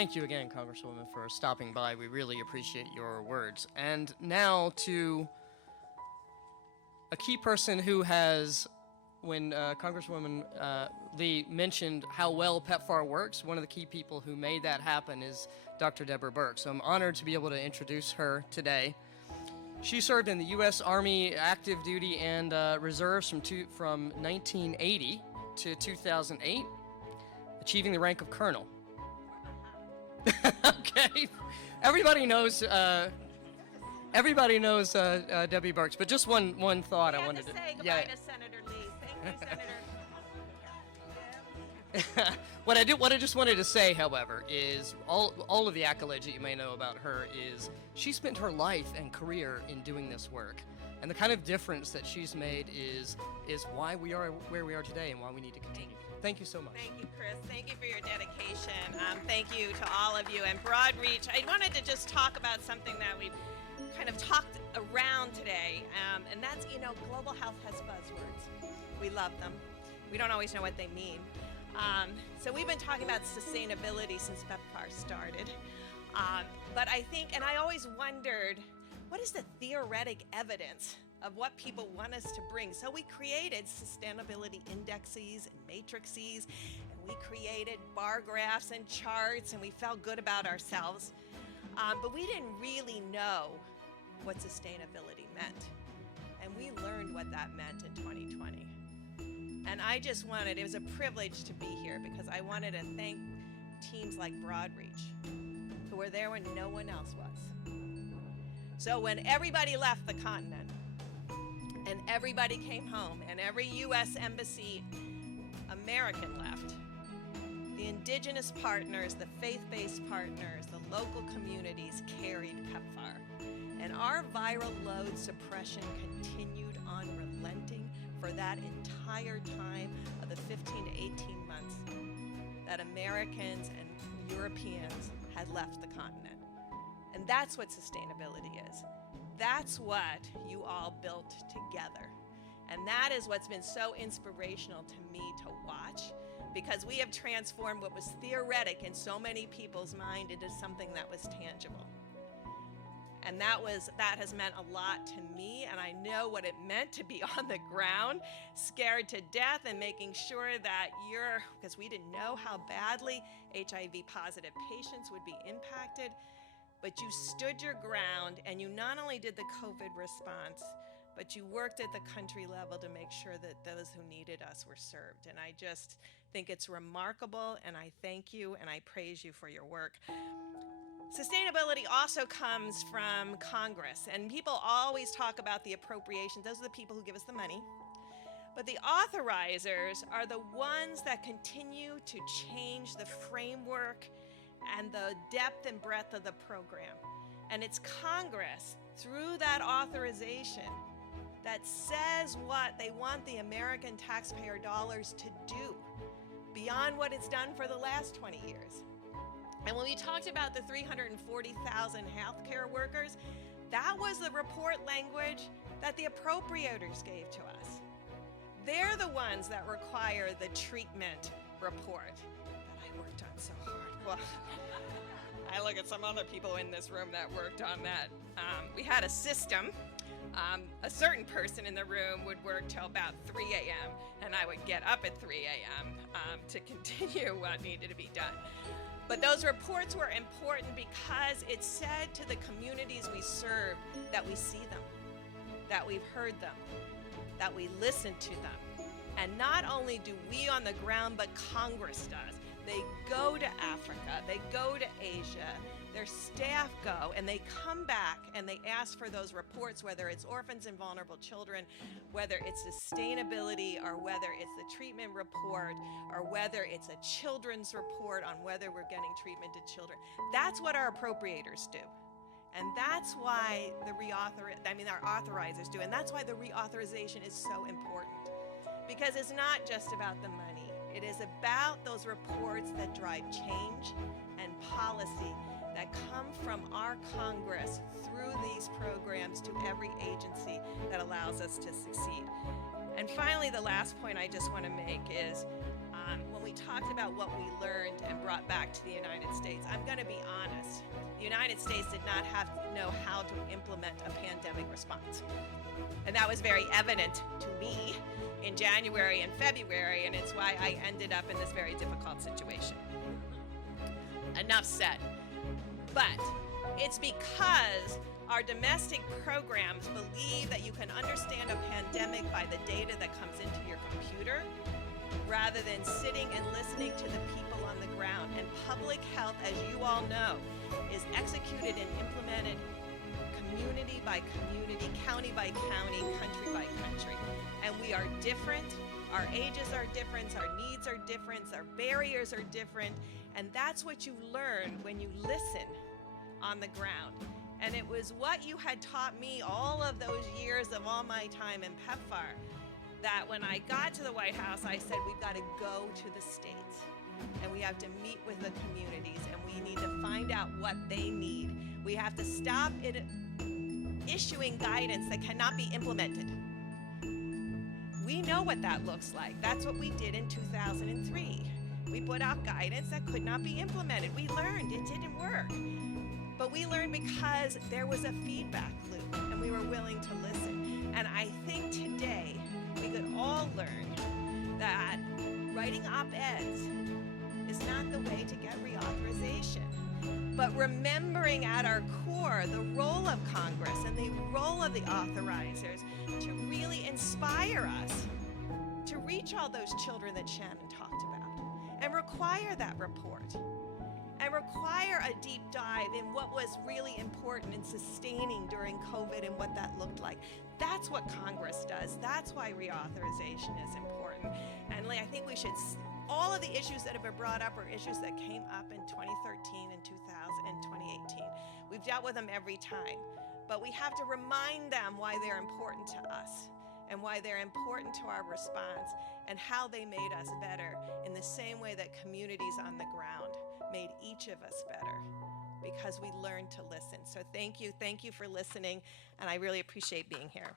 thank you again, Congresswoman, for stopping by. We really appreciate your words. And now to a key person who has, when Congresswoman Lee mentioned how well PEPFAR works, one of the key people who made that happen is Dr. Deborah Birx. So I'm honored to be able to introduce her today. She served in the U.S. Army active duty and reserves from 1980 to 2008, achieving the rank of colonel. Okay, everybody knows Debbie Birx, but just one thought I wanted to say goodbye to Senator Lee. Thank you, Senator. What I just wanted to say, however, is all of the accolades that you may know about her is she spent her life and career in doing this work. And the kind of difference that she's made is why we are where we are today and why we need to continue. Thank you so much. Thank you, Chris. Thank you for your dedication. Thank you to all of you. And Broad Reach, I wanted to just talk about something that we've kind of talked around today, and that's, global health has buzzwords. We love them. We don't always know what they mean. So we've been talking about sustainability since PEPFAR started. But I think, and I always wondered, what is the theoretic evidence of what people want us to bring? So we created sustainability indexes and matrices, and we created bar graphs and charts, and we felt good about ourselves. But we didn't really know what sustainability meant. And we learned what that meant in 2020. And I just wanted, it was a privilege to be here because I wanted to thank teams like Broadreach, who were there when no one else was. So when everybody left the continent and everybody came home and every U.S. embassy American left, the indigenous partners, the faith-based partners, the local communities carried PEPFAR. And our viral load suppression continued unrelenting for that entire time of the 15 to 18 months that Americans and Europeans had left the continent. And that's what sustainability is. That's what you all built together. And that is what's been so inspirational to me to watch, because we have transformed what was theoretic in so many people's mind into something that was tangible. And that has meant a lot to me, and I know what it meant to be on the ground, scared to death, and making sure that because we didn't know how badly HIV positive patients would be impacted, but you stood your ground, and you not only did the COVID response, but you worked at the country level to make sure that those who needed us were served. And I just think it's remarkable, and I thank you, and I praise you for your work. Sustainability also comes from Congress, and people always talk about the appropriations. Those are the people who give us the money. But the authorizers are the ones that continue to change the framework and the depth and breadth of the program. And it's Congress, through that authorization, that says what they want the American taxpayer dollars to do beyond what it's done for the last 20 years. And when we talked about the 340,000 healthcare workers, that was the report language that the appropriators gave to us. They're the ones that require the treatment report that I worked on so hard. Well, I look at some other people in this room that worked on that. We had a system. A certain person in the room would work till about 3 a.m., and I would get up at 3 a.m. To continue what needed to be done. But those reports were important because it said to the communities we serve that we see them, that we've heard them, that we listen to them. And not only do we on the ground, but Congress does. They go to Africa, they go to Asia, their staff go, and they come back and they ask for those reports, whether it's orphans and vulnerable children, whether it's sustainability, or whether it's the treatment report, or whether it's a children's report on whether we're getting treatment to children. That's what our appropriators do. And that's why our authorizers do. And that's why the reauthorization is so important. Because it's not just about the money. It is about those reports that drive change and policy that come from our Congress through these programs to every agency that allows us to succeed. And finally, the last point I just want to make is when we talked about what we learned and brought back to the United States, I'm going to be honest. The United States did not have to know how to implement a pandemic response. And that was very evident to me in January and February, and it's why I ended up in this very difficult situation. Enough said. But it's because our domestic programs believe that you can understand a pandemic by the data that comes into your computer rather than sitting and listening to the people on the ground. And public health, as you all know, is executed and implemented community by community, county by county, country by country. And we are different. Our ages are different. Our needs are different. Our barriers are different. And that's what you learn when you listen on the ground. And it was what you had taught me all of those years of all my time in PEPFAR, that when I got to the White House, I said, we've got to go to the states and we have to meet with the communities and we need to find out what they need. We have to stop issuing guidance that cannot be implemented. We know what that looks like. That's what we did in 2003. We put out guidance that could not be implemented. We learned it didn't work. But we learned because there was a feedback loop and we were willing to listen. And I think today we could all learn that writing op-eds is not the way to get reauthorization. But remembering at our core the role of Congress and the role of the authorizers to really inspire us to reach all those children that Shannon talked about and require that report and require a deep dive in what was really important in sustaining during COVID and what that looked like. That's what Congress does. That's why reauthorization is important. And I think we should, all of the issues that have been brought up are issues that came up in 2013 and 2000 and 2018. We've dealt with them every time, but we have to remind them why they're important to us and why they're important to our response and how they made us better in the same way that communities on the ground made each of us better because we learned to listen. So thank you for listening, and I really appreciate being here.